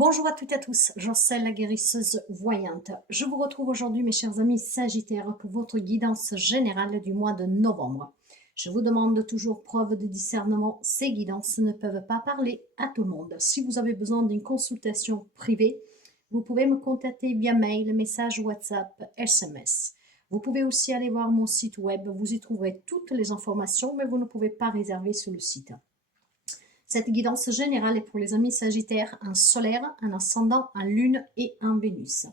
Bonjour à toutes et à tous, Joncelle la guérisseuse voyante. Je vous retrouve aujourd'hui mes chers amis Sagittaires pour votre guidance générale du mois de novembre. Je vous demande toujours preuve de discernement, ces guidances ne peuvent pas parler à tout le monde. Si vous avez besoin d'une consultation privée, vous pouvez me contacter via mail, message WhatsApp, SMS. Vous pouvez aussi aller voir mon site web, vous y trouverez toutes les informations, mais vous ne pouvez pas réserver sur le site. Cette guidance générale est pour les amis sagittaires, un solaire, un ascendant, un lune et un Vénus.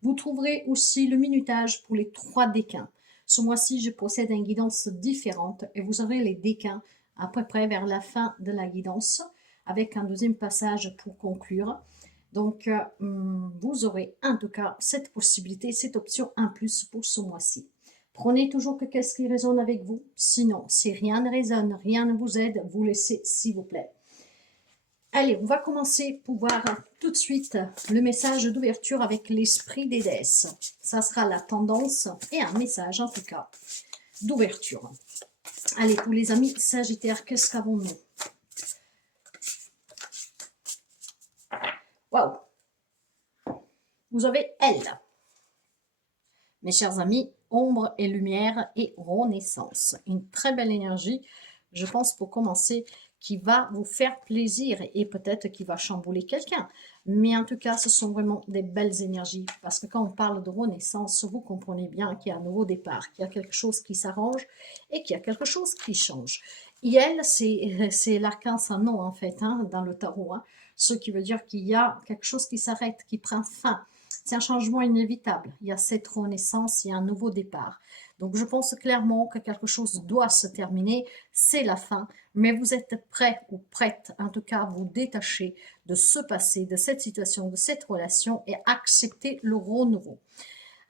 Vous trouverez aussi le minutage pour les 3 décans. Ce mois-ci, je possède une guidance différente et vous aurez les décans à peu près vers la fin de la guidance avec un deuxième passage pour conclure. Donc, vous aurez en tout cas cette possibilité, cette option en plus pour ce mois-ci. Prenez toujours que qu'est-ce qui résonne avec vous. Sinon, si rien ne résonne, rien ne vous aide, vous laissez s'il vous plaît. Allez, on va commencer pour voir tout de suite le message d'ouverture avec l'esprit des déesses. Ça sera la tendance et un message en tout cas d'ouverture. Allez, pour les amis sagittaires, qu'est-ce qu'avons-nous? Waouh! Vous avez elle. Mes chers amis, ombre et lumière et renaissance. Une très belle énergie, je pense, pour commencer, qui va vous faire plaisir et peut-être qui va chambouler quelqu'un. Mais en tout cas, ce sont vraiment des belles énergies parce que quand on parle de renaissance, vous comprenez bien qu'il y a un nouveau départ, qu'il y a quelque chose qui s'arrange et qu'il y a quelque chose qui change. Et elle, c'est l'arcane sans nom en fait, hein, dans le tarot. Hein, ce qui veut dire qu'il y a quelque chose qui s'arrête, qui prend fin. C'est un changement inévitable. Il y a cette renaissance, il y a un nouveau départ. Donc je pense clairement que quelque chose doit se terminer, c'est la fin, mais vous êtes prêt ou prête, en tout cas, à vous détacher de ce passé, de cette situation, de cette relation et accepter le renouveau.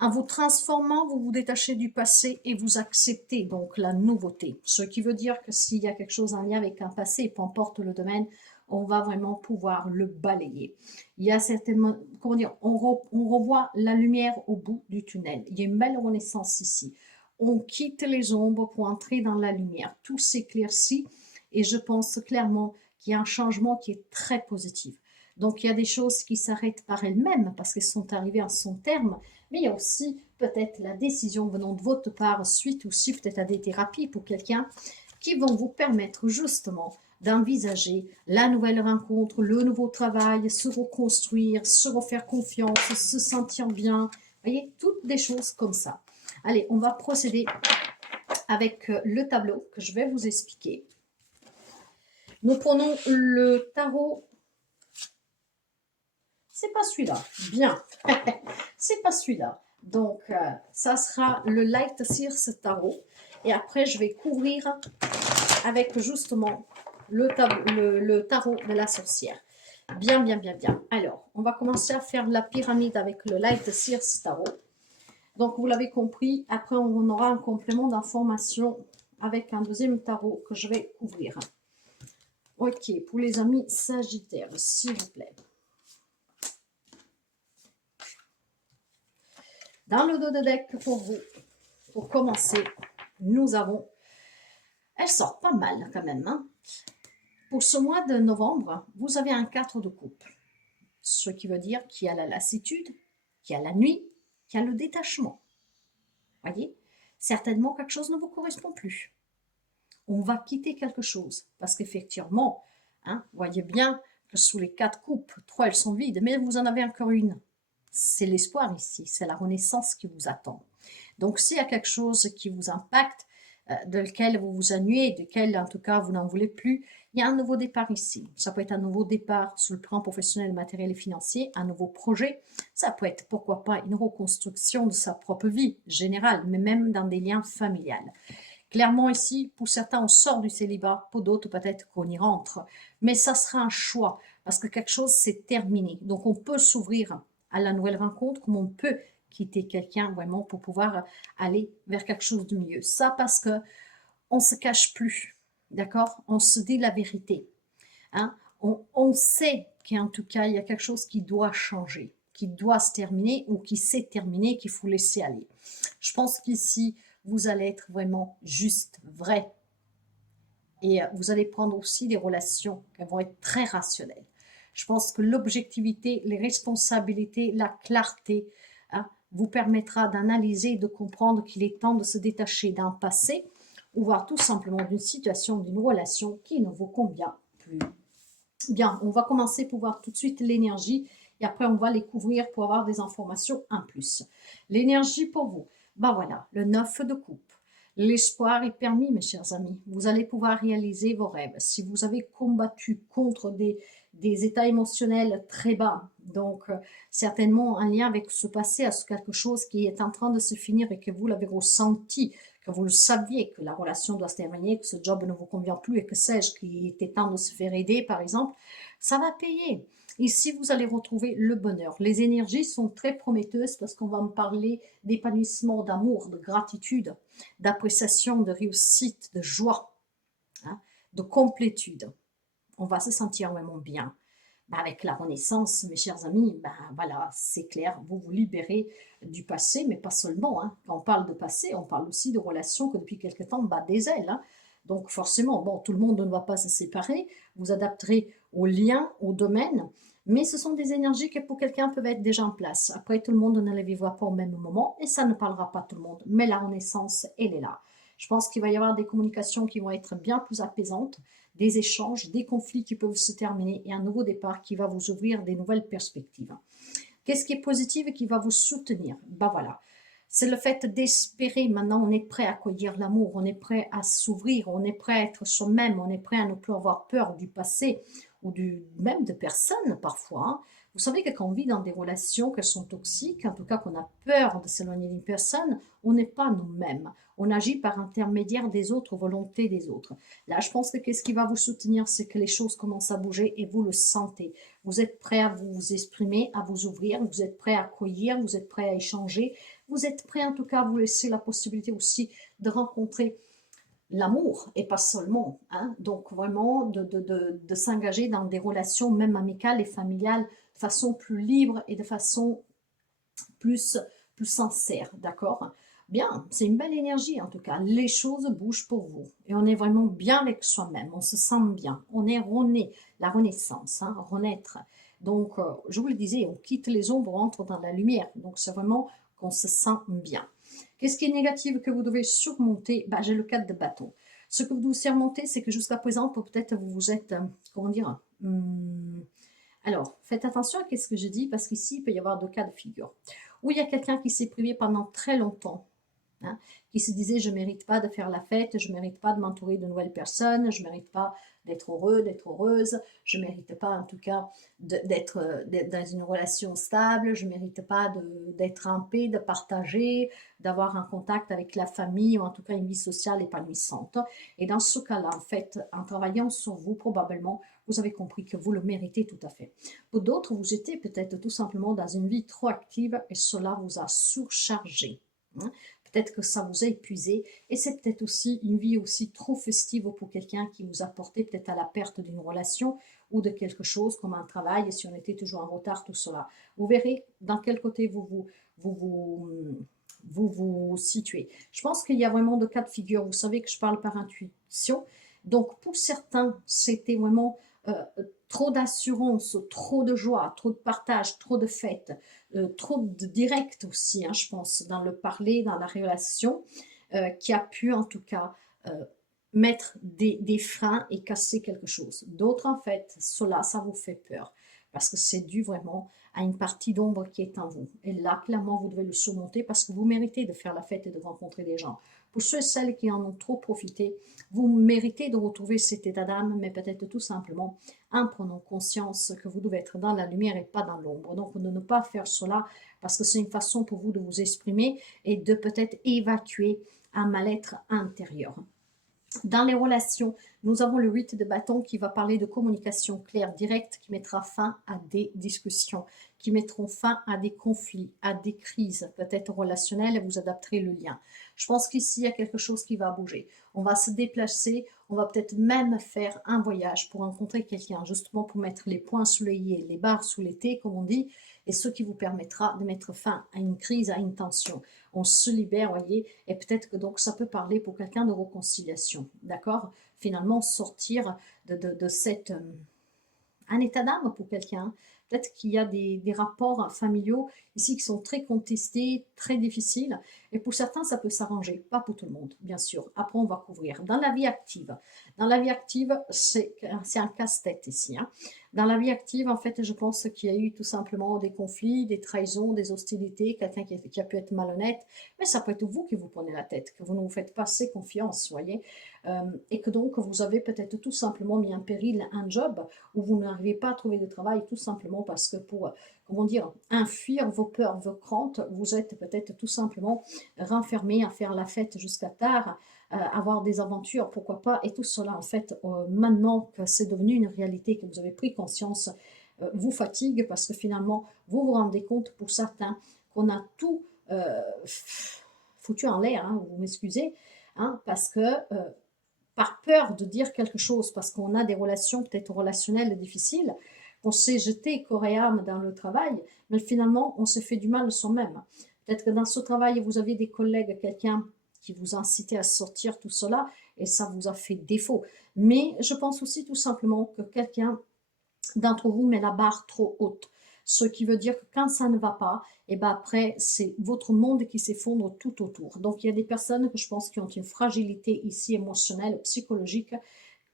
En vous transformant, vous vous détachez du passé et vous acceptez donc la nouveauté. Ce qui veut dire que s'il y a quelque chose en lien avec un passé, peu importe le domaine, on va vraiment pouvoir le balayer. Il y a certainement, comment dire, on revoit la lumière au bout du tunnel. Il y a une belle renaissance ici. On quitte les ombres pour entrer dans la lumière. Tout s'éclaircit et je pense clairement qu'il y a un changement qui est très positif. Donc il y a des choses qui s'arrêtent par elles-mêmes parce qu'elles sont arrivées à son terme, mais il y a aussi peut-être la décision venant de votre part suite aussi peut-être à des thérapies pour quelqu'un qui vont vous permettre justement d'envisager la nouvelle rencontre, le nouveau travail, se reconstruire, se refaire confiance, se sentir bien. Vous voyez, toutes des choses comme ça. Allez, on va procéder avec le tableau que je vais vous expliquer. Nous prenons le tarot. C'est pas celui-là. Bien. C'est pas celui-là. Donc, ça sera le Light Sears Tarot. Et après, je vais couvrir avec justement le tarot de la sorcière. Bien, bien, bien, bien. Alors, on va commencer à faire la pyramide avec le Light Sears Tarot. Donc, vous l'avez compris, après, on aura un complément d'information avec un deuxième tarot que je vais couvrir. Ok, pour les amis sagittaires, s'il vous plaît. Dans le dos de deck pour vous, pour commencer, nous avons... Elle sort pas mal quand même. Hein. Pour ce mois de novembre, vous avez un 4 de coupe. Ce qui veut dire qu'il y a la lassitude, qu'il y a la nuit, qu'il y a le détachement. Voyez, certainement quelque chose ne vous correspond plus. On va quitter quelque chose parce qu'effectivement, hein, voyez bien que sous les 4 coupes, 3 elles sont vides, mais vous en avez encore une. C'est l'espoir ici, c'est la renaissance qui vous attend. Donc s'il y a quelque chose qui vous impacte, de lequel vous vous ennuyez, de lequel en tout cas vous n'en voulez plus, il y a un nouveau départ ici. Ça peut être un nouveau départ sur le plan professionnel, matériel et financier, un nouveau projet. Ça peut être, pourquoi pas, une reconstruction de sa propre vie générale, mais même dans des liens familiales. Clairement ici, pour certains, on sort du célibat, pour d'autres peut-être qu'on y rentre. Mais ça sera un choix, parce que quelque chose s'est terminé. Donc on peut s'ouvrir à la nouvelle rencontre, comme on peut quitter quelqu'un vraiment pour pouvoir aller vers quelque chose de mieux. Ça parce que on se cache plus, d'accord? On se dit la vérité. Hein? On sait qu'en tout cas, il y a quelque chose qui doit changer, qui doit se terminer ou qui s'est terminé, qu'il faut laisser aller. Je pense qu'ici, vous allez être vraiment juste, vrai. Et vous allez prendre aussi des relations qui vont être très rationnelles. Je pense que l'objectivité, les responsabilités, la clarté, hein, vous permettra d'analyser et de comprendre qu'il est temps de se détacher d'un passé ou voir tout simplement d'une situation, d'une relation qui ne vous convient plus. Bien, on va commencer pour voir tout de suite l'énergie et après on va les couvrir pour avoir des informations en plus. L'énergie pour vous, ben voilà, le 9 de coupe. L'espoir est permis, mes chers amis. Vous allez pouvoir réaliser vos rêves. Si vous avez combattu contre des états émotionnels très bas, donc certainement en lien avec ce passé, à quelque chose qui est en train de se finir et que vous l'avez ressenti, que vous le saviez, que la relation doit se terminer, que ce job ne vous convient plus et que sais-je, qu'il était temps de se faire aider, par exemple, ça va payer. Ici, vous allez retrouver le bonheur. Les énergies sont très prometteuses parce qu'on va me parler d'épanouissement, d'amour, de gratitude, d'appréciation, de réussite, de joie, hein, de complétude. On va se sentir vraiment bien. Ben, avec la renaissance, mes chers amis, ben voilà, c'est clair, vous vous libérez du passé, mais pas seulement. Hein. Quand on parle de passé, on parle aussi de relations que depuis quelque temps battent des ailes. Hein. Donc forcément, bon, tout le monde ne va pas se séparer, vous adapterez aux liens, au domaine, mais ce sont des énergies qui pour quelqu'un peuvent être déjà en place. Après, tout le monde ne les vivra pas au même moment et ça ne parlera pas tout le monde, mais la renaissance, elle est là. Je pense qu'il va y avoir des communications qui vont être bien plus apaisantes, des échanges, des conflits qui peuvent se terminer et un nouveau départ qui va vous ouvrir des nouvelles perspectives. Qu'est-ce qui est positif et qui va vous soutenir? Ben voilà, c'est le fait d'espérer. Maintenant, on est prêt à accueillir l'amour, on est prêt à s'ouvrir, on est prêt à être soi-même, on est prêt à ne plus avoir peur du passé ou même de personnes parfois. Hein. Vous savez que quand on vit dans des relations qui sont toxiques, en tout cas qu'on a peur de s'éloigner d'une personne, on n'est pas nous-mêmes. On agit par intermédiaire des autres, volontés des autres. Là, je pense que qu'est-ce qui va vous soutenir, c'est que les choses commencent à bouger et vous le sentez. Vous êtes prêt à vous exprimer, à vous ouvrir, vous êtes prêt à accueillir, vous êtes prêt à échanger, vous êtes prêt en tout cas à vous laisser la possibilité aussi de rencontrer l'amour et pas seulement. Hein. Donc vraiment de s'engager dans des relations même amicales et familiales de façon plus libre et de façon plus, plus sincère, d'accord? Bien, c'est une belle énergie en tout cas. Les choses bougent pour vous et on est vraiment bien avec soi-même, on se sent bien, on est rené, la renaissance, hein, renaître. Donc, je vous le disais, on quitte les ombres, on entre dans la lumière. Donc, c'est vraiment qu'on se sent bien. Qu'est-ce qui est négatif que vous devez surmonter? Ben, j'ai le 4 de bâton. Ce que vous devez surmonter, c'est que jusqu'à présent, peut-être vous vous êtes, comment dire, alors, faites attention à ce que je dis, parce qu'ici, il peut y avoir deux cas de figure. Ou il y a quelqu'un qui s'est privé pendant très longtemps, hein, qui se disait, je ne mérite pas de faire la fête, je ne mérite pas de m'entourer de nouvelles personnes, je ne mérite pas d'être heureux, d'être heureuse, je ne mérite pas en tout cas d'être dans une relation stable, je ne mérite pas d'être en paix, de partager, d'avoir un contact avec la famille, ou en tout cas une vie sociale épanouissante. Et dans ce cas-là, en fait, en travaillant sur vous, probablement, vous avez compris que vous le méritez tout à fait. Pour d'autres, vous étiez peut-être tout simplement dans une vie trop active et cela vous a surchargé. Hein. Peut-être que ça vous a épuisé et c'est peut-être aussi une vie aussi trop festive pour quelqu'un qui vous a porté peut-être à la perte d'une relation ou de quelque chose comme un travail et si on était toujours en retard, tout cela. Vous verrez dans quel côté vous situez. Je pense qu'il y a vraiment deux cas de figure. Vous savez que je parle par intuition. Donc pour certains, c'était vraiment trop d'assurance, trop de joie, trop de partage, trop de fêtes, trop de direct aussi, hein, je pense, dans le parler, dans la relation, qui a pu en tout cas mettre des freins et casser quelque chose. D'autres, en fait, cela, ça vous fait peur, parce que c'est dû vraiment à une partie d'ombre qui est en vous. Et là, clairement, vous devez le surmonter parce que vous méritez de faire la fête et de rencontrer des gens. Pour ceux et celles qui en ont trop profité, vous méritez de retrouver cet état d'âme, mais peut-être tout simplement en prenant conscience que vous devez être dans la lumière et pas dans l'ombre. Donc, de ne pas faire cela parce que c'est une façon pour vous de vous exprimer et de peut-être évacuer un mal-être intérieur. Dans les relations, nous avons le 8 de bâton qui va parler de communication claire, directe, qui mettra fin à des discussions, qui mettront fin à des conflits, à des crises, peut-être relationnelles, et vous adapterez le lien. Je pense qu'ici, il y a quelque chose qui va bouger. On va se déplacer, on va peut-être même faire un voyage pour rencontrer quelqu'un, justement pour mettre les points sous les i, les barres sous les t, comme on dit, et ce qui vous permettra de mettre fin à une crise, à une tension. On se libère, voyez, et peut-être que donc ça peut parler pour quelqu'un de réconciliation, d'accord? Finalement, sortir de cette un état d'âme pour quelqu'un. Peut-être qu'il y a des rapports familiaux ici qui sont très contestés, très difficiles. Et pour certains, ça peut s'arranger. Pas pour tout le monde, bien sûr. Après, on va couvrir. Dans la vie active. Dans la vie active, c'est un casse-tête ici. Hein. Dans la vie active, en fait, je pense qu'il y a eu tout simplement des conflits, des trahisons, des hostilités, quelqu'un qui a pu être malhonnête. Mais ça peut être vous qui vous prenez la tête, que vous ne vous faites pas assez confiance, voyez. Et que donc, vous avez peut-être tout simplement mis en péril un job où vous n'arrivez pas à trouver de travail tout simplement parce que pour, comment dire, enfuir vos peurs, vos craintes, vous êtes peut-être tout simplement renfermé à faire la fête jusqu'à tard, avoir des aventures, pourquoi pas, et tout cela, en fait, maintenant que c'est devenu une réalité, que vous avez pris conscience, vous fatigue parce que finalement, vous vous rendez compte, pour certains, qu'on a tout foutu en l'air, hein, vous m'excusez, hein, parce que par peur de dire quelque chose, parce qu'on a des relations peut-être relationnelles difficiles, on s'est jeté corps et âme dans le travail, mais finalement, on se fait du mal soi-même. Peut-être que dans ce travail, vous aviez des collègues, quelqu'un qui vous a incité à sortir tout cela, et ça vous a fait défaut. Mais je pense aussi tout simplement que quelqu'un d'entre vous met la barre trop haute. Ce qui veut dire que quand ça ne va pas, et ben après, c'est votre monde qui s'effondre tout autour. Donc, il y a des personnes que je pense qui ont une fragilité ici émotionnelle, psychologique,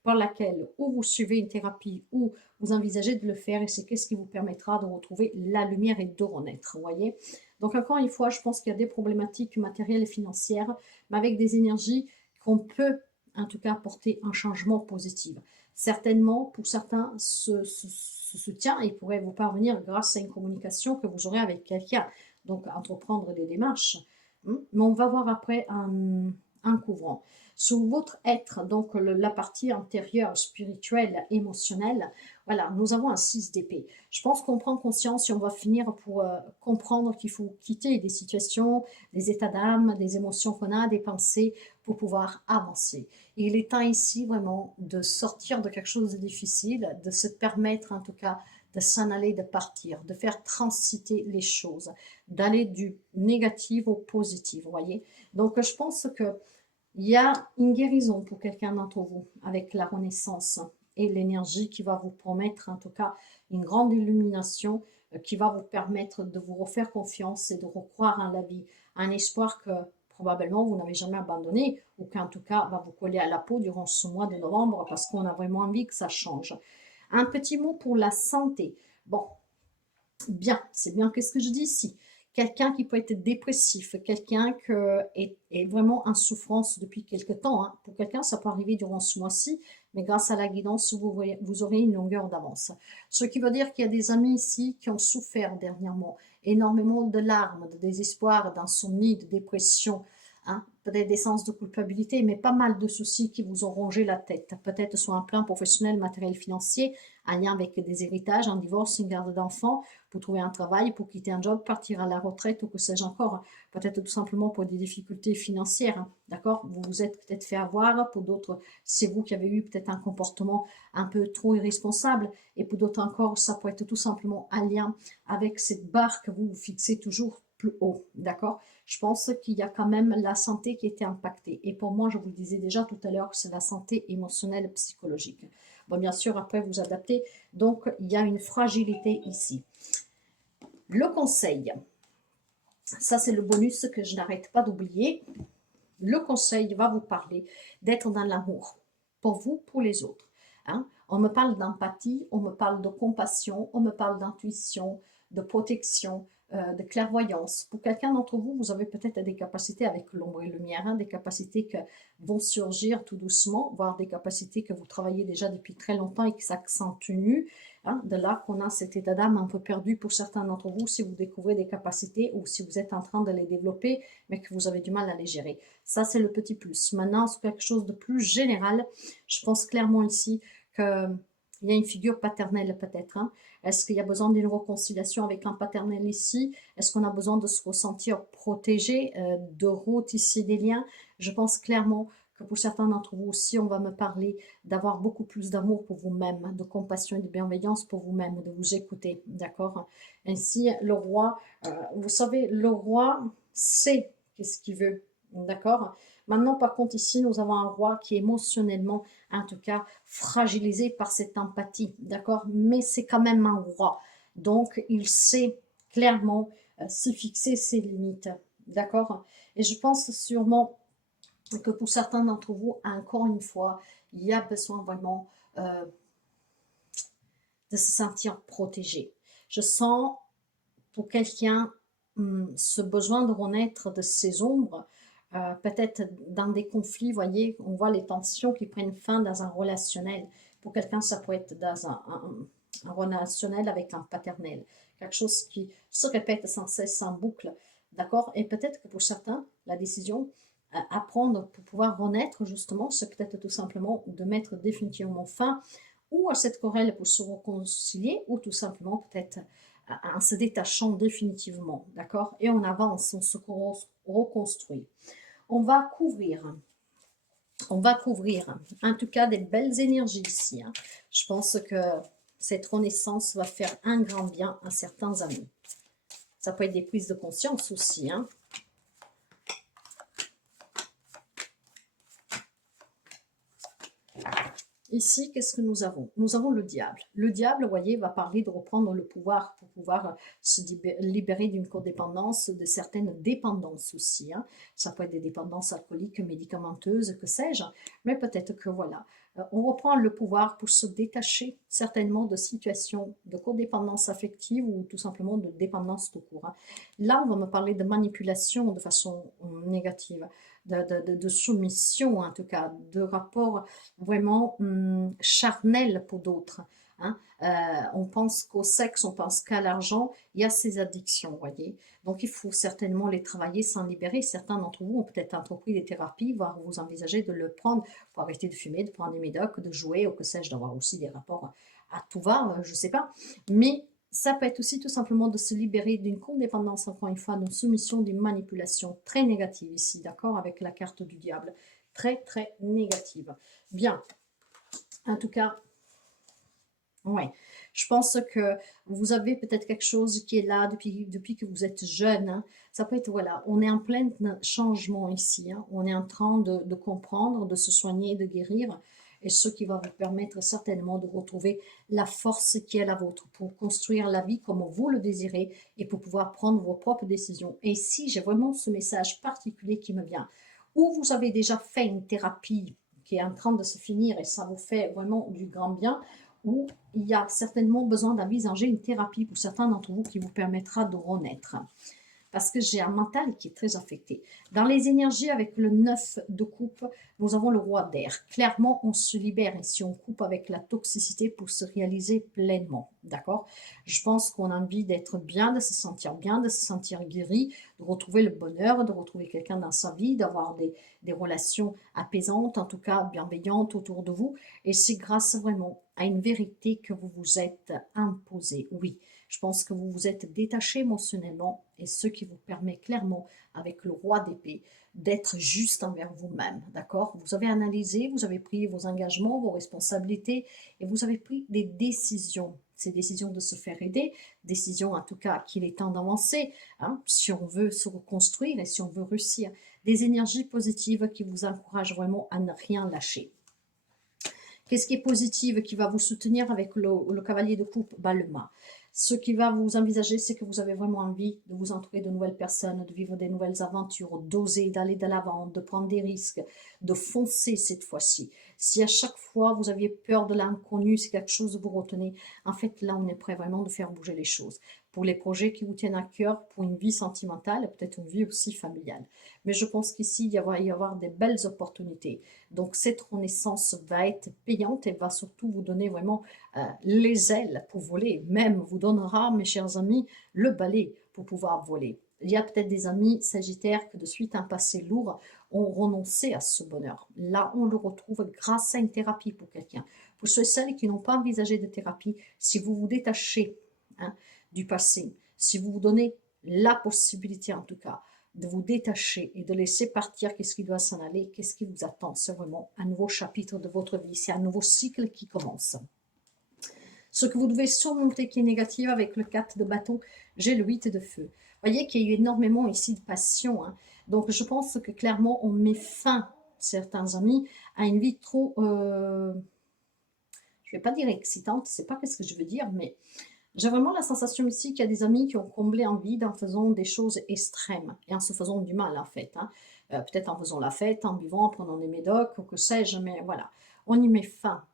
par laquelle ou vous suivez une thérapie ou vous envisagez de le faire et c'est qu'est-ce qui vous permettra de retrouver la lumière et de renaître, vous voyez. Donc encore une fois, je pense qu'il y a des problématiques matérielles et financières, mais avec des énergies qu'on peut en tout cas apporter un changement positif. Certainement, pour certains, ce soutien, il pourrait vous parvenir grâce à une communication que vous aurez avec quelqu'un. Donc entreprendre des démarches. Mais on va voir après un couvrant. Sous votre être, donc la partie antérieure, spirituelle, émotionnelle, voilà, nous avons un 6 d'épée. Je pense qu'on prend conscience et on va finir pour comprendre qu'il faut quitter des situations, des états d'âme, des émotions qu'on a, des pensées pour pouvoir avancer. Et il est temps ici vraiment de sortir de quelque chose de difficile, de se permettre en tout cas de s'en aller, de partir, de faire transiter les choses, d'aller du négatif au positif, vous voyez. Donc je pense que il y a une guérison pour quelqu'un d'entre vous avec la renaissance et l'énergie qui va vous promettre en tout cas une grande illumination qui va vous permettre de vous refaire confiance et de recroire en la vie, un espoir que probablement vous n'avez jamais abandonné ou qu'en tout cas va vous coller à la peau durant ce mois de novembre parce qu'on a vraiment envie que ça change. Un petit mot pour la santé. Bon, bien, c'est bien qu'est-ce que je dis ici. Quelqu'un qui peut être dépressif, quelqu'un qui est vraiment en souffrance depuis quelque temps. Hein. Pour quelqu'un, ça peut arriver durant ce mois-ci, mais grâce à la guidance, vous aurez une longueur d'avance. Ce qui veut dire qu'il y a des amis ici qui ont souffert dernièrement, énormément de larmes, de désespoir, d'insomnie, de dépression, hein, peut-être des sens de culpabilité, mais pas mal de soucis qui vous ont rongé la tête, peut-être sur un plan professionnel, matériel, financier, en lien avec des héritages, un divorce, une garde d'enfants, pour trouver un travail, pour quitter un job, partir à la retraite ou que sais-je encore, peut-être tout simplement pour des difficultés financières, hein, d'accord. Vous vous êtes peut-être fait avoir, pour d'autres, c'est vous qui avez eu peut-être un comportement un peu trop irresponsable, et pour d'autres encore, ça peut être tout simplement un lien avec cette barre que vous vous fixez toujours plus haut, d'accord. Je pense qu'il y a quand même la santé qui était impactée. Et pour moi, je vous le disais déjà tout à l'heure, que c'est la santé émotionnelle et psychologique. Bon, bien sûr, après, vous adaptez. Donc, il y a une fragilité ici. Le conseil, ça c'est le bonus que je n'arrête pas d'oublier. Le conseil va vous parler d'être dans l'amour, pour vous, pour les autres. Hein? On me parle d'empathie, on me parle de compassion, on me parle d'intuition, de protection, de clairvoyance. Pour quelqu'un d'entre vous, vous avez peut-être des capacités avec l'ombre et lumière, hein, des capacités qui vont surgir tout doucement, voire des capacités que vous travaillez déjà depuis très longtemps et qui s'accentuent. Hein, de là qu'on a cet état d'âme un peu perdu pour certains d'entre vous si vous découvrez des capacités ou si vous êtes en train de les développer, mais que vous avez du mal à les gérer. Ça, c'est le petit plus. Maintenant, sur quelque chose de plus général, je pense clairement ici qu'il y a une figure paternelle peut-être. Hein. Est-ce qu'il y a besoin d'une réconciliation avec un paternel ici? Est-ce qu'on a besoin de se ressentir protégé, de retisser des liens? Je pense clairement que pour certains d'entre vous aussi, on va me parler d'avoir beaucoup plus d'amour pour vous-même, de compassion et de bienveillance pour vous-même, de vous écouter, d'accord? Ainsi, le roi, vous savez, le roi sait qu'est-ce qu'il veut, D'accord? Maintenant, par contre, ici, nous avons un roi qui est émotionnellement, en tout cas, fragilisé par cette empathie. D'accord? Mais c'est quand même un roi. Donc, il sait clairement se fixer ses limites. D'accord? Et je pense sûrement que pour certains d'entre vous, encore une fois, il y a besoin vraiment de se sentir protégé. Je sens pour quelqu'un ce besoin de renaître de ses ombres, peut-être dans des conflits, voyez, on voit les tensions qui prennent fin dans un relationnel. Pour quelqu'un, ça peut être dans un relationnel avec un paternel, quelque chose qui se répète sans cesse, en boucle, d'accord? Et peut-être que pour certains, la décision à prendre pour pouvoir renaître, justement, c'est peut-être tout simplement de mettre définitivement fin ou à cette querelle pour se réconcilier, ou tout simplement peut-être en se détachant définitivement, d'accord? Et on avance, on se reconstruit. On va couvrir, en tout cas des belles énergies ici. Hein. Je pense que cette renaissance va faire un grand bien à certains amis. Ça peut être des prises de conscience aussi. Hein. Ici, qu'est-ce que nous avons? Nous avons le diable. Le diable, vous voyez, va parler de reprendre le pouvoir pour pouvoir se libérer d'une codépendance, de certaines dépendances aussi. Hein. Ça peut être des dépendances alcooliques, médicamenteuses, que sais-je. Mais peut-être que voilà, on reprend le pouvoir pour se détacher certainement de situations de codépendance affective ou tout simplement de dépendance tout court. Hein. Là, on va me parler de manipulation de façon négative. De soumission, en tout cas, de rapport vraiment charnel pour d'autres. Hein. On pense qu'au sexe, on pense qu'à l'argent, il y a ces addictions, vous voyez. Donc, il faut certainement les travailler, s'en libérer. Certains d'entre vous ont peut-être entrepris des thérapies, voire vous envisagez de le prendre pour arrêter de fumer, de prendre des médocs, de jouer, ou que sais-je, d'avoir aussi des rapports à tout va, je ne sais pas. Mais ça peut être aussi tout simplement de se libérer d'une codépendance, encore une fois, d'une soumission, d'une manipulation très négative ici, d'accord, avec la carte du diable. Très, très négative. Bien. En tout cas, ouais. Je pense que vous avez peut-être quelque chose qui est là depuis que vous êtes jeune. Hein. Ça peut être, voilà, on est en plein changement ici. Hein. On est en train de comprendre, de se soigner, de guérir. Et ce qui va vous permettre certainement de retrouver la force qui est la vôtre pour construire la vie comme vous le désirez et pour pouvoir prendre vos propres décisions. Et ici, j'ai vraiment ce message particulier qui me vient. Ou vous avez déjà fait une thérapie qui est en train de se finir et ça vous fait vraiment du grand bien, ou il y a certainement besoin d'envisager une thérapie pour certains d'entre vous qui vous permettra de renaître. Parce que j'ai un mental qui est très affecté. Dans les énergies avec le 9 de coupe, nous avons le roi d'air. Clairement, on se libère ici, on coupe avec la toxicité pour se réaliser pleinement. D'accord? Je pense qu'on a envie d'être bien, de se sentir bien, de se sentir guéri, de retrouver le bonheur, de retrouver quelqu'un dans sa vie, d'avoir des relations apaisantes, en tout cas bienveillantes autour de vous. Et c'est grâce vraiment à une vérité que vous vous êtes imposé. Oui, je pense que vous vous êtes détaché émotionnellement et ce qui vous permet clairement, avec le roi d'épée, d'être juste envers vous-même, d'accord? Vous avez analysé, vous avez pris vos engagements, vos responsabilités et vous avez pris des décisions. Ces décisions de se faire aider, décisions en tout cas qu'il est temps d'avancer, hein, si on veut se reconstruire et si on veut réussir. Des énergies positives qui vous encouragent vraiment à ne rien lâcher. Qu'est-ce qui est positif, qui va vous soutenir avec le cavalier de coupe? Le mât. Ce qui va vous envisager, c'est que vous avez vraiment envie de vous entourer de nouvelles personnes, de vivre des nouvelles aventures, d'oser, d'aller de l'avant, de prendre des risques, de foncer cette fois-ci. Si à chaque fois vous aviez peur de l'inconnu, si quelque chose vous retenez, en fait là on est prêt vraiment de faire bouger les choses. Pour les projets qui vous tiennent à cœur, pour une vie sentimentale, peut-être une vie aussi familiale. Mais je pense qu'ici, il va y avoir des belles opportunités. Donc cette renaissance va être payante et va surtout vous donner vraiment les ailes pour voler. Même vous donnera, mes chers amis, le balai pour pouvoir voler. Il y a peut-être des amis sagittaires que de suite un passé lourd ont renoncé à ce bonheur. Là, on le retrouve grâce à une thérapie pour quelqu'un. Pour ceux et celles qui n'ont pas envisagé de thérapie, si vous vous détachez du passé, si vous vous donnez la possibilité en tout cas de vous détacher et de laisser partir qu'est-ce qui doit s'en aller, qu'est-ce qui vous attend, c'est vraiment un nouveau chapitre de votre vie, c'est un nouveau cycle qui commence. Ce que vous devez surmonter qui est négatif avec le 4 de bâton, j'ai le 8 de feu. Voyez qu'il y a eu énormément ici de passion, hein. Donc, je pense que clairement, on met fin, certains amis, à une vie trop, je vais pas dire excitante, c'est pas ce que je veux dire, mais j'ai vraiment la sensation ici qu'il y a des amis qui ont comblé un vide en faisant des choses extrêmes et en se faisant du mal, en fait, hein. Peut-être en faisant la fête, en buvant, en prenant des médocs ou que sais-je, mais voilà. On y met fin.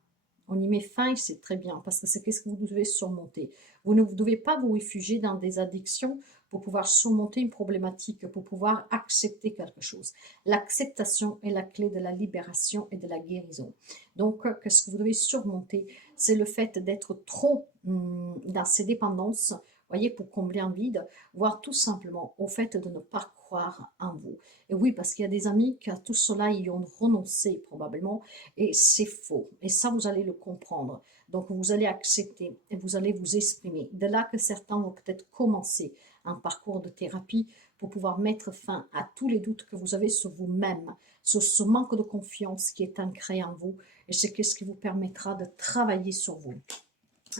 On y met fin et c'est très bien parce que c'est qu'est-ce que vous devez surmonter. Vous ne devez pas vous réfugier dans des addictions pour pouvoir surmonter une problématique, pour pouvoir accepter quelque chose. L'acceptation est la clé de la libération et de la guérison. Donc, qu'est-ce que vous devez surmonter? C'est le fait d'être trop dans ces dépendances, voyez, pour combler un vide, voire tout simplement au fait de ne pas croire en vous. Et oui, parce qu'il y a des amis qui à tout cela y ont renoncé probablement, et c'est faux. Et ça, vous allez le comprendre. Donc, vous allez accepter et vous allez vous exprimer. De là que certains vont peut-être commencer un parcours de thérapie pour pouvoir mettre fin à tous les doutes que vous avez sur vous-même, sur ce manque de confiance qui est ancré en vous. Et c'est ce qui vous permettra de travailler sur vous.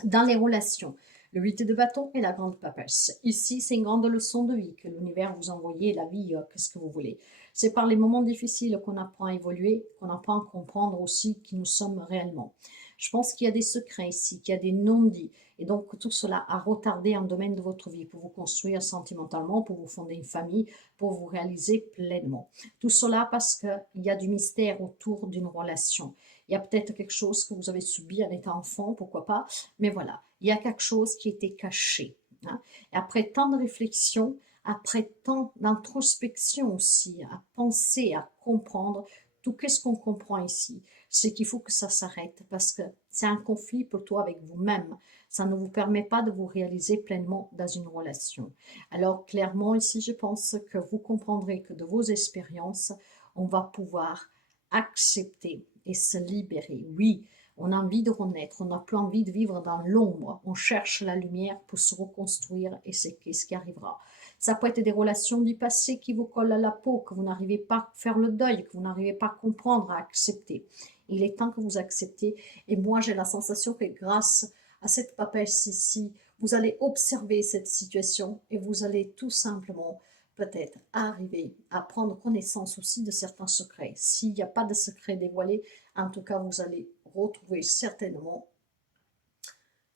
Dans les relations, le 8 de bâton et la grande papesse. Ici, c'est une grande leçon de vie que l'univers vous envoie, la vie, qu'est-ce que vous voulez. C'est par les moments difficiles qu'on apprend à évoluer, qu'on apprend à comprendre aussi qui nous sommes réellement. Je pense qu'il y a des secrets ici, qu'il y a des non-dits. Et donc, tout cela a retardé un domaine de votre vie pour vous construire sentimentalement, pour vous fonder une famille, pour vous réaliser pleinement. Tout cela parce qu'il y a du mystère autour d'une relation. Il y a peut-être quelque chose que vous avez subi en étant enfant, pourquoi pas, mais voilà, il y a quelque chose qui était caché, hein. Et après tant de réflexion, après tant d'introspection aussi, à penser, à comprendre, tout qu'est-ce qu'on comprend ici, c'est qu'il faut que ça s'arrête parce que c'est un conflit plutôt avec vous-même. Ça ne vous permet pas de vous réaliser pleinement dans une relation. Alors clairement ici, je pense que vous comprendrez que de vos expériences, on va pouvoir accepter et se libérer. Oui, on a envie de renaître, on n'a plus envie de vivre dans l'ombre, on cherche la lumière pour se reconstruire et c'est ce qui arrivera. Ça peut être des relations du passé qui vous collent à la peau, que vous n'arrivez pas à faire le deuil, que vous n'arrivez pas à comprendre, à accepter. Il est temps que vous acceptiez et moi j'ai la sensation que grâce à cette papesse ici, vous allez observer cette situation et vous allez tout simplement peut-être arriver à prendre connaissance aussi de certains secrets. S'il n'y a pas de secret dévoilé, en tout cas, vous allez retrouver certainement,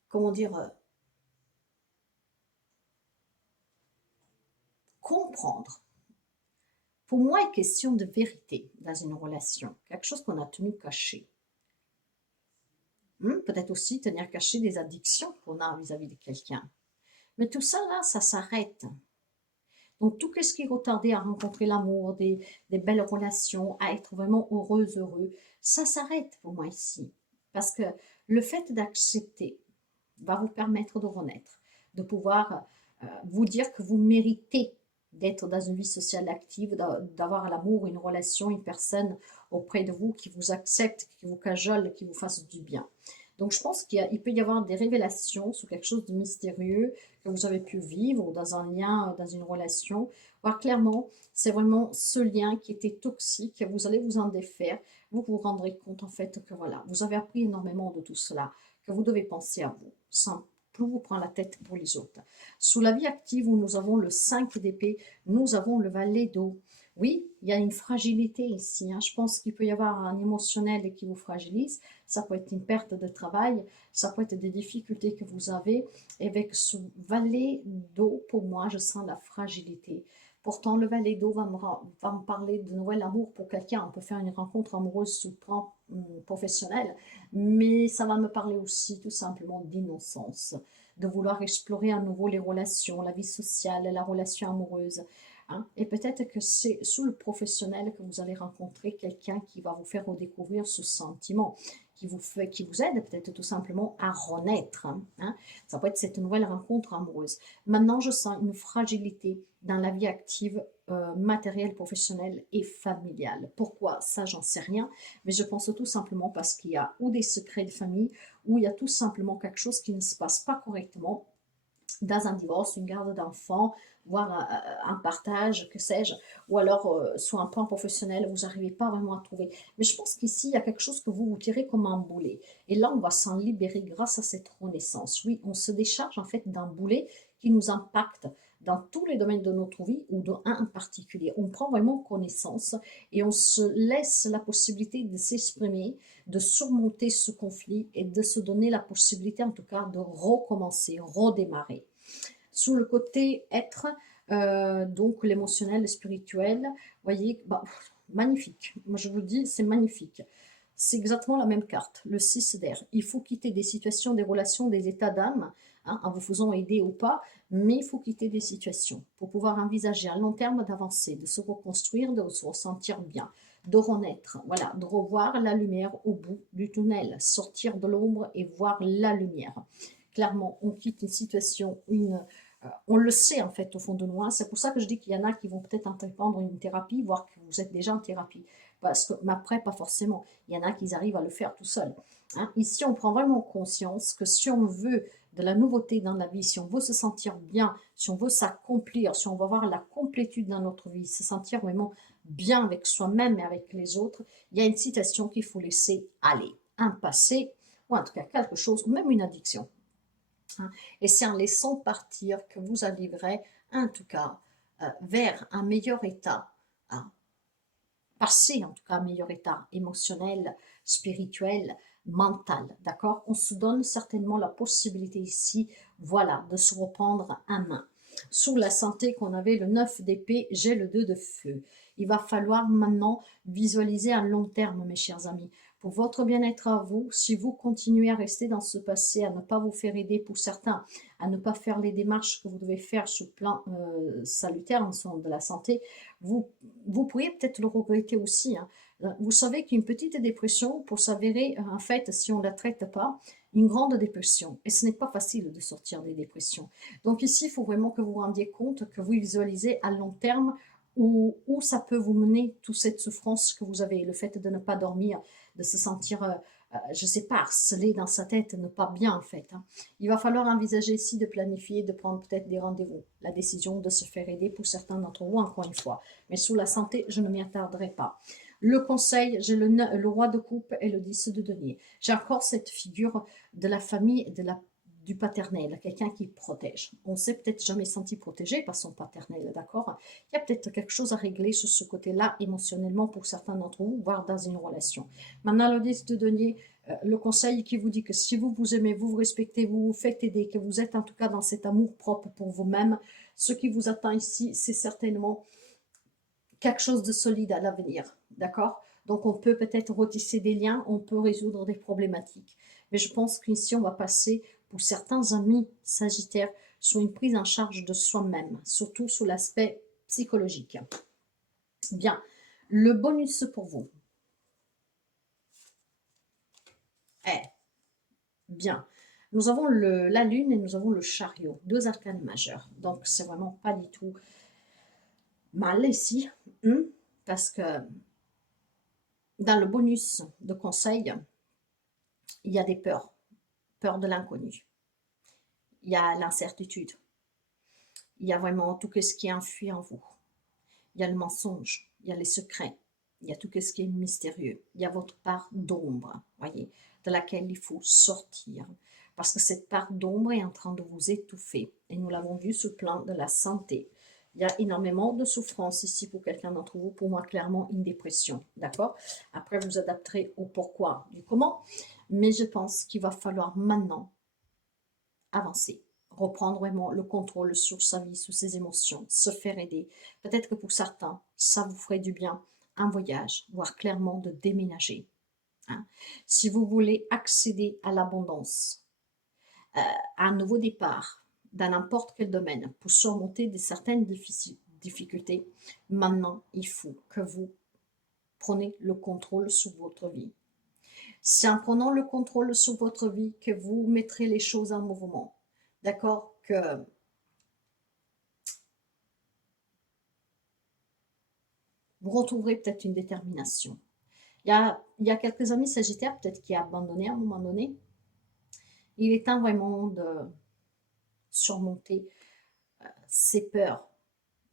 comment dire, comprendre. Pour moi, il est question de vérité dans une relation, quelque chose qu'on a tenu caché. Peut-être aussi tenir caché des addictions qu'on a vis-à-vis de quelqu'un. Mais tout ça, là, ça s'arrête. Donc, tout ce qui est retardé à rencontrer l'amour, des belles relations, à être vraiment heureux, ça s'arrête pour moi ici. Parce que le fait d'accepter va vous permettre de renaître, de pouvoir vous dire que vous méritez d'être dans une vie sociale active, d'avoir l'amour, une relation, une personne auprès de vous qui vous accepte, qui vous cajole, qui vous fasse du bien. Donc je pense qu'il peut y avoir des révélations sur quelque chose de mystérieux que vous avez pu vivre dans un lien, dans une relation. Voir clairement, c'est vraiment ce lien qui était toxique, vous allez vous en défaire, vous vous rendrez compte en fait que voilà, vous avez appris énormément de tout cela, que vous devez penser à vous, sans plus vous prendre la tête pour les autres. Sous la vie active où nous avons le 5 d'épée, nous avons le valet d'eau. Oui, il y a une fragilité ici, hein. Je pense qu'il peut y avoir un émotionnel qui vous fragilise. Ça peut être une perte de travail, ça peut être des difficultés que vous avez. Et avec ce valet d'eau, pour moi, je sens la fragilité. Pourtant, le valet d'eau va me parler de nouvel amour pour quelqu'un. On peut faire une rencontre amoureuse sous le plan professionnel, mais ça va me parler aussi tout simplement d'innocence, de vouloir explorer à nouveau les relations, la vie sociale, la relation amoureuse. Hein. Et peut-être que c'est sous le professionnel que vous allez rencontrer quelqu'un qui va vous faire redécouvrir ce sentiment, qui vous aide peut-être tout simplement à renaître. Hein. Ça peut être cette nouvelle rencontre amoureuse. Maintenant, je sens une fragilité dans la vie active, matérielle, professionnelle et familiale. Pourquoi? Ça, j'en sais rien, mais je pense tout simplement parce qu'il y a ou des secrets de famille, ou il y a tout simplement quelque chose qui ne se passe pas correctement dans un divorce, une garde d'enfants, voire un partage, que sais-je, ou alors sur un plan professionnel, vous n'arrivez pas vraiment à trouver. Mais je pense qu'ici, il y a quelque chose que vous tirez comme un boulet. Et là, on va s'en libérer grâce à cette renaissance. Oui, on se décharge en fait d'un boulet qui nous impacte dans tous les domaines de notre vie ou d'un en particulier. On prend vraiment connaissance et on se laisse la possibilité de s'exprimer, de surmonter ce conflit et de se donner la possibilité en tout cas de recommencer, redémarrer. Sous le côté être, donc l'émotionnel, le spirituel, voyez, bah, magnifique. Moi je vous dis, c'est magnifique. C'est exactement la même carte, le 6 d'air. Il faut quitter des situations, des relations, des états d'âme, hein, en vous faisant aider ou pas, mais il faut quitter des situations pour pouvoir envisager à long terme d'avancer, de se reconstruire, de se ressentir bien, de renaître, voilà, de revoir la lumière au bout du tunnel, sortir de l'ombre et voir la lumière. Clairement, on quitte une situation, on le sait en fait au fond de nous. C'est pour ça que je dis qu'il y en a qui vont peut-être entreprendre une thérapie, voire que vous êtes déjà en thérapie. Parce que, mais après, pas forcément. Il y en a qui arrivent à le faire tout seul. Hein. Ici, on prend vraiment conscience que si on veut de la nouveauté dans la vie, si on veut se sentir bien, si on veut s'accomplir, si on veut avoir la complétude dans notre vie, se sentir vraiment bien avec soi-même et avec les autres, il y a une citation qu'il faut laisser aller. Un passé, ou en tout cas quelque chose, ou même une addiction. Hein. Et c'est en laissant partir que vous arriverez, en tout cas, vers un meilleur état, hein, passer en tout cas un meilleur état émotionnel, spirituel, mental, d'accord? On se donne certainement la possibilité ici, voilà, de se reprendre en main. Sous la santé qu'on avait le 9 d'épée, j'ai le 2 de feu. Il va falloir maintenant visualiser à long terme, mes chers amis. Pour votre bien-être à vous, si vous continuez à rester dans ce passé, à ne pas vous faire aider pour certains, à ne pas faire les démarches que vous devez faire sur le plan salutaire, en son de la santé, vous, vous pourriez peut-être le regretter aussi. Hein. Vous savez qu'une petite dépression peut s'avérer, en fait, si on ne la traite pas, une grande dépression. Et ce n'est pas facile de sortir des dépressions. Donc ici, il faut vraiment que vous vous rendiez compte, que vous visualisez à long terme où ça peut vous mener, toute cette souffrance que vous avez, le fait de ne pas dormir, de se sentir, je ne sais pas, harcelé dans sa tête, ne pas bien en fait. Hein. Il va falloir envisager ici de planifier, de prendre peut-être des rendez-vous, la décision de se faire aider pour certains d'entre vous, encore une fois. Mais sous la santé, je ne m'y attarderai pas. Le conseil, j'ai le roi de coupe et le 10 de denier. J'ai encore cette figure de la famille, du paternel, quelqu'un qui protège. On s'est peut-être jamais senti protégé par son paternel, d'accord? Il y a peut-être quelque chose à régler sur ce côté-là émotionnellement pour certains d'entre vous, voire dans une relation. Maintenant, le 10 de denier, le conseil qui vous dit que si vous vous aimez, vous vous respectez, vous vous faites aider, que vous êtes en tout cas dans cet amour propre pour vous-même, ce qui vous attend ici, c'est certainement quelque chose de solide à l'avenir, d'accord? Donc on peut peut-être retisser des liens, on peut résoudre des problématiques. Mais je pense qu'ici on va passer, pour certains amis sagittaires, sur une prise en charge de soi-même, surtout sur l'aspect psychologique. Bien, le bonus pour vous. Bien. Nous avons la lune et nous avons le chariot, deux arcanes majeurs. Donc c'est vraiment pas du tout mal ici, parce que dans le bonus de conseil, il y a des peurs, peur de l'inconnu, il y a l'incertitude, il y a vraiment tout ce qui est enfui en vous, il y a le mensonge, il y a les secrets, il y a tout ce qui est mystérieux, il y a votre part d'ombre, voyez, de laquelle il faut sortir, parce que cette part d'ombre est en train de vous étouffer, et nous l'avons vu sur le plan de la santé. Il y a énormément de souffrance ici pour quelqu'un d'entre vous, pour moi clairement une dépression, d'accord? Après vous adapterez au pourquoi, du comment, mais je pense qu'il va falloir maintenant avancer, reprendre vraiment le contrôle sur sa vie, sur ses émotions, se faire aider. Peut-être que pour certains, ça vous ferait du bien, un voyage, voire clairement de déménager. Hein. Si vous voulez accéder à l'abondance, à un nouveau départ, dans n'importe quel domaine, pour surmonter certaines difficultés, maintenant, il faut que vous preniez le contrôle sur votre vie. C'est en prenant le contrôle sur votre vie que vous mettrez les choses en mouvement. D'accord? Que vous retrouverez peut-être une détermination. Il y a quelques amis sagittaires peut-être qui ont abandonné à un moment donné. Il est temps vraiment de surmonter ces peurs,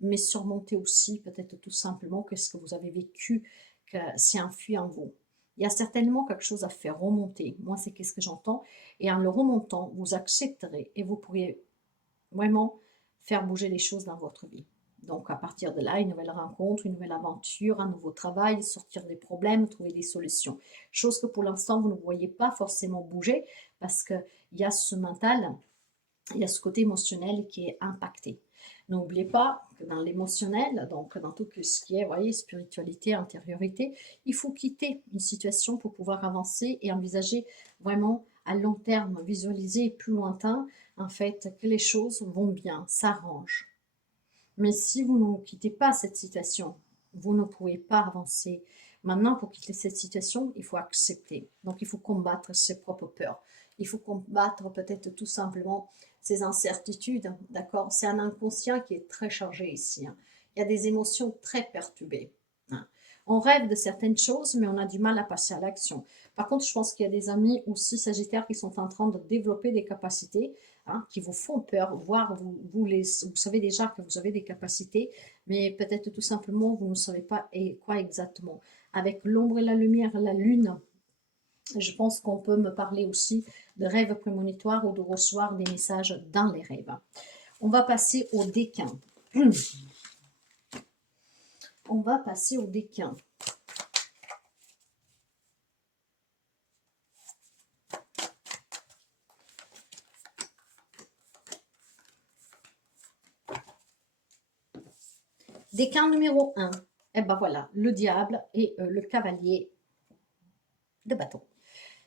mais surmonter aussi peut-être tout simplement que ce que vous avez vécu, que c'est enfui en vous. Il y a certainement quelque chose à faire remonter. Moi, c'est ce que j'entends. Et en le remontant, vous accepterez et vous pourriez vraiment faire bouger les choses dans votre vie. Donc, à partir de là, une nouvelle rencontre, une nouvelle aventure, un nouveau travail, sortir des problèmes, trouver des solutions. Chose que pour l'instant, vous ne voyez pas forcément bouger parce qu'il y a ce mental, il y a ce côté émotionnel qui est impacté. N'oubliez pas que dans l'émotionnel, donc dans tout ce qui est, vous voyez, spiritualité, intériorité, il faut quitter une situation pour pouvoir avancer et envisager vraiment à long terme, visualiser plus lointain, en fait, que les choses vont bien, s'arrangent. Mais si vous ne quittez pas cette situation, vous ne pouvez pas avancer. Maintenant, pour quitter cette situation, il faut accepter. Donc, il faut combattre ses propres peurs. Il faut combattre peut-être tout simplement ces incertitudes, d'accord? C'est un inconscient qui est très chargé ici, hein. Il y a des émotions très perturbées, hein. On rêve de certaines choses, mais on a du mal à passer à l'action. Par contre, je pense qu'il y a des amis aussi sagittaires qui sont en train de développer des capacités, hein, qui vous font peur, voire vous savez déjà que vous avez des capacités, mais peut-être tout simplement vous ne savez pas quoi exactement. Avec l'ombre et la lumière, la lune, je pense qu'on peut me parler aussi de rêves prémonitoires ou de recevoir des messages dans les rêves. On va passer au déclin. On va passer au déclin. Déclin numéro 1. Et ben voilà, le diable et le cavalier de bâton.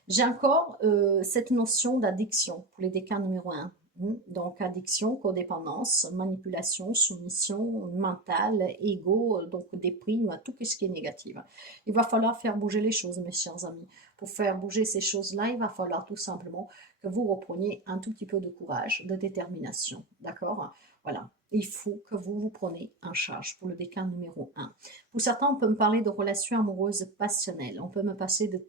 J'ai encore cette notion d'addiction pour les déclins numéro 1. Donc, addiction, codépendance, manipulation, soumission mentale, ego, donc déprime, tout ce qui est négatif. Il va falloir faire bouger les choses, mes chers amis. Pour faire bouger ces choses-là, il va falloir tout simplement que vous repreniez un tout petit peu de courage, de détermination. D'accord? Voilà. Il faut que vous vous preniez en charge pour le déclin numéro 1. Pour certains, on peut me parler de relations amoureuses passionnelles. On peut me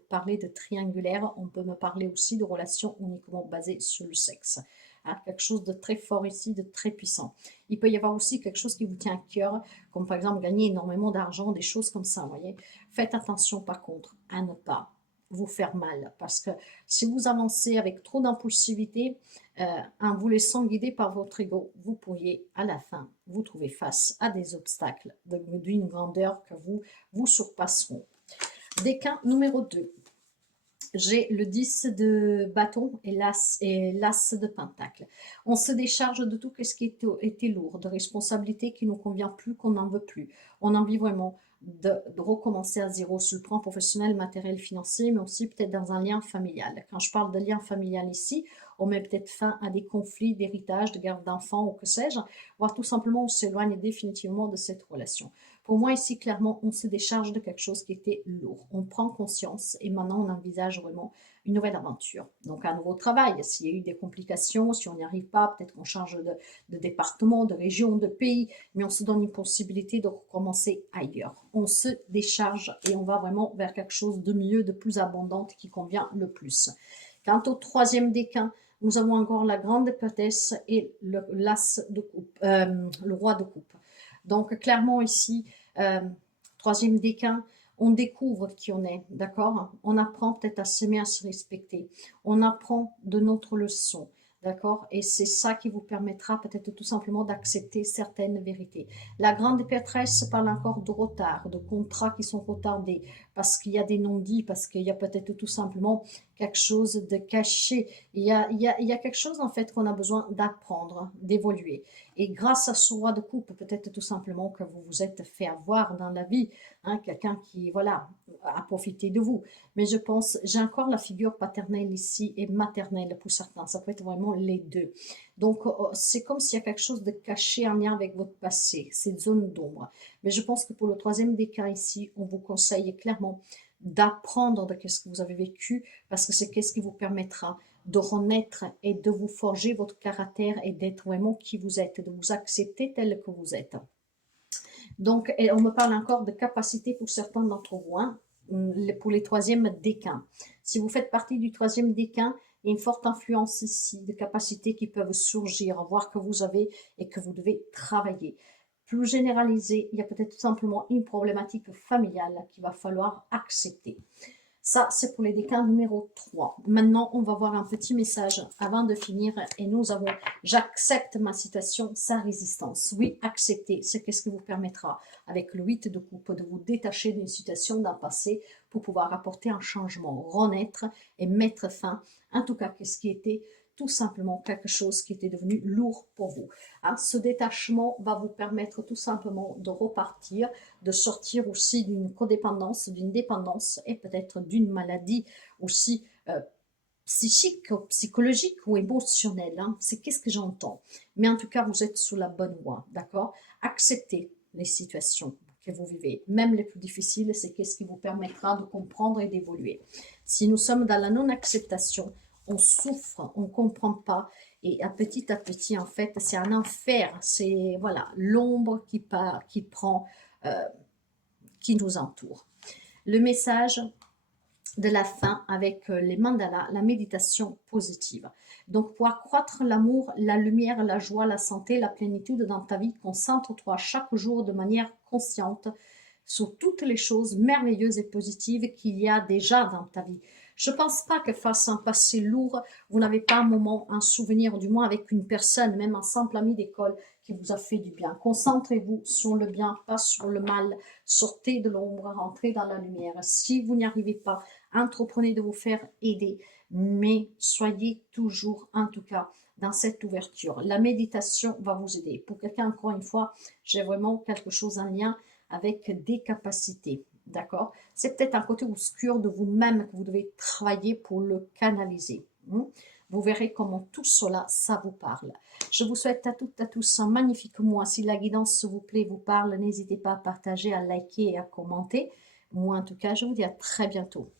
parler de triangulaire. On peut me parler aussi de relations uniquement basées sur le sexe. Hein, quelque chose de très fort ici, de très puissant. Il peut y avoir aussi quelque chose qui vous tient à cœur, comme par exemple gagner énormément d'argent, des choses comme ça, vous voyez. Faites attention par contre à ne pas vous faire mal, parce que si vous avancez avec trop d'impulsivité, en vous laissant guider par votre ego, vous pourriez à la fin vous trouver face à des obstacles d'une grandeur que vous surpasseront. Déclin numéro 2. J'ai le 10 de bâton et l'as de pentacle. On se décharge de tout ce qui était lourd, de responsabilités qui ne nous convient plus, qu'on n'en veut plus. On a envie vraiment de recommencer à zéro sur le plan professionnel, matériel, financier, mais aussi peut-être dans un lien familial. Quand je parle de lien familial ici, on met peut-être fin à des conflits d'héritage, de garde d'enfants ou que sais-je, voire tout simplement on s'éloigne définitivement de cette relation. Pour moi, ici, clairement, on se décharge de quelque chose qui était lourd. On prend conscience et maintenant, on envisage vraiment une nouvelle aventure. Donc, un nouveau travail. S'il y a eu des complications, si on n'y arrive pas, peut-être qu'on change de département, de région, de pays, mais on se donne une possibilité de recommencer ailleurs. On se décharge et on va vraiment vers quelque chose de mieux, de plus abondant qui convient le plus. Quant au troisième déclin, nous avons encore la grande déesse et l'as de coupe, le roi de coupe. Donc, clairement ici, troisième déclin, on découvre qui on est, d'accord? On apprend peut-être à s'aimer, à se respecter. On apprend de notre leçon, d'accord? Et c'est ça qui vous permettra peut-être tout simplement d'accepter certaines vérités. La grande pétresse parle encore de retard, de contrats qui sont retardés, parce qu'il y a des non-dits, parce qu'il y a peut-être tout simplement quelque chose de caché. Il y a quelque chose en fait qu'on a besoin d'apprendre, d'évoluer. Et grâce à ce roi de coupe, peut-être tout simplement que vous vous êtes fait avoir dans la vie, hein, quelqu'un qui, voilà, a profité de vous. Mais je pense, j'ai encore la figure paternelle ici et maternelle pour certains. Ça peut être vraiment les deux. Donc, c'est comme s'il y a quelque chose de caché en lien avec votre passé, cette zone d'ombre. Mais je pense que pour le troisième des cas ici, on vous conseille clairement d'apprendre de ce que vous avez vécu, parce que c'est ce qui vous permettra de renaître et de vous forger votre caractère et d'être vraiment qui vous êtes, de vous accepter tel que vous êtes. Donc, et on me parle encore de capacité pour certains d'entre vous, hein, pour les troisièmes déclins. Si vous faites partie du troisième déclin, il y a une forte influence ici de capacités qui peuvent surgir, voir que vous avez et que vous devez travailler. Plus généralisé, il y a peut-être tout simplement une problématique familiale qu'il va falloir accepter. Ça, c'est pour les décans numéro 3. Maintenant, on va voir un petit message avant de finir. Et nous avons « J'accepte ma situation, sa résistance ». Oui, accepter, c'est ce qui vous permettra, avec le 8 de coupe, de vous détacher d'une situation d'un passé pour pouvoir apporter un changement, renaître et mettre fin, en tout cas, à ce qui était tout simplement quelque chose qui était devenu lourd pour vous. Hein, ce détachement va vous permettre tout simplement de repartir, de sortir aussi d'une codépendance, d'une dépendance et peut-être d'une maladie aussi psychique, psychologique ou émotionnelle. Hein. C'est qu'est-ce que j'entends. Mais en tout cas, vous êtes sur la bonne voie, d'accord? Acceptez les situations que vous vivez, même les plus difficiles, c'est qu'est-ce qui vous permettra de comprendre et d'évoluer. Si nous sommes dans la non-acceptation, on souffre, on ne comprend pas, et à petit, en fait, c'est un enfer, c'est voilà l'ombre qui prend, qui nous entoure. Le message de la fin avec les mandalas, la méditation positive. Donc, pour accroître l'amour, la lumière, la joie, la santé, la plénitude dans ta vie, concentre-toi chaque jour de manière consciente sur toutes les choses merveilleuses et positives qu'il y a déjà dans ta vie. Je ne pense pas que face à un passé lourd, vous n'avez pas un moment, un souvenir, du moins avec une personne, même un simple ami d'école, qui vous a fait du bien. Concentrez-vous sur le bien, pas sur le mal. Sortez de l'ombre, rentrez dans la lumière. Si vous n'y arrivez pas, entreprenez de vous faire aider, mais soyez toujours, en tout cas, dans cette ouverture. La méditation va vous aider. Pour quelqu'un, encore une fois, j'ai vraiment quelque chose en lien avec des capacités. D'accord? C'est peut-être un côté obscur de vous-même que vous devez travailler pour le canaliser. Vous verrez comment tout cela, ça vous parle. Je vous souhaite à toutes et à tous un magnifique mois. Si la guidance vous plaît, vous parle, n'hésitez pas à partager, à liker et à commenter. Moi, en tout cas, je vous dis à très bientôt.